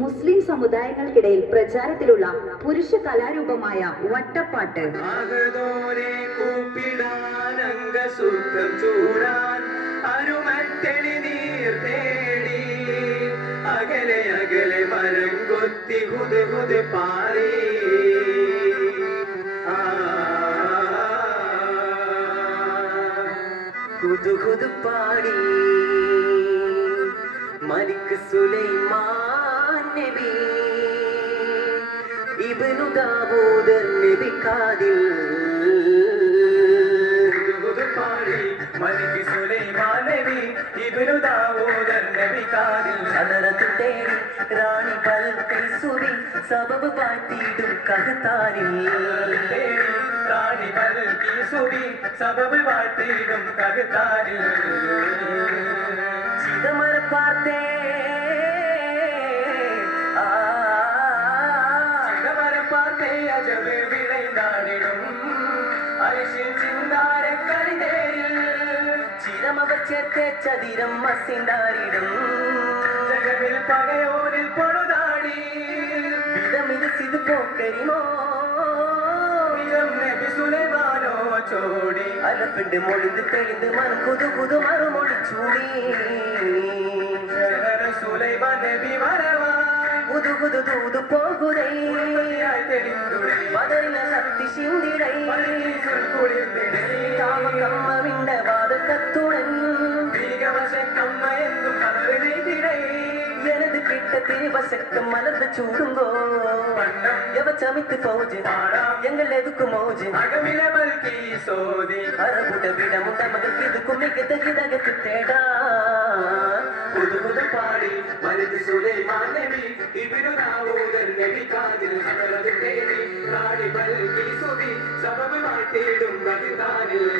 മുസ്ലിം സമുദായങ്ങൾക്കിടയിൽ പ്രചാരത്തിലുള്ള പുരുഷ കലാരൂപമായ വട്ടപ്പാട്ട്. അകലെ അകലെ മരം കൊത്തി ഹുദ് ഹുദ് പാറി ഹുദ് ഹുദ് പാടി മലിക് സുലൈമാൻ നബി ഇബ്നു ദാവൂദ് നബി കാദിൽ ഹുദ് ഹുദ് പാടി മലിക് സുലൈമാൻ നബി ഇബ്നു ദാവൂദ് നബി കാദിൽ ഹദറത്ത് തേടി റാണി ബൽഖീസുബി സബബ് പാറ്റിടും കഹതാനിൽ റാണി ബൽഖീസുബി സബബ് പാറ്റിടും കഹതാനിൽ ചിദമര പാർത്തേ ചിദമര പാർത്തേ അജബ് വിളൈന്താടിടും അരിശിൻ ചിന്താര കരിതേരിൽ ചിരമവർ ചേർത്തേ ചതിരം മസിന്താരിടും ജഗവിൽ പകയോരിൽ പൊഴുതാടി വിധമിത് സിത് പോക്കരിമോ നബി സുലൈമാനോ ചോടി അലപ്പിണ്ട് മൊഴിந்து തെളിந்து മനം കുതു കുതു മറുമൊഴി ചൂടി സുലൈമാൻ നബി വരവായി കുതു കുതു തൂതു പോകുതൈ മദരിന ശക്തി ശിന്തിടൈ കാമകമ്മവിണ്ട വാദക്കത്തുടൻ കമ്മ എന്നും കഥ எனது கிட்ட திருவசக்கம் மலர்ந்து சூடுங்கோ எவ சமைத்து பௌஜு எங்கள் எதுக்கு மௌஜு அரபுட விட முட்ட மகளுக்கு இதுக்கும் மிக தகிதகத்து தேடா புது புது பாடி மருது சுலைமான் நபி இப்னு தாவூத் நபி காதில் ஹதரத் தேடி ராணி பல்கீசுபி சபபு மாட்டிடும் மகிதானில்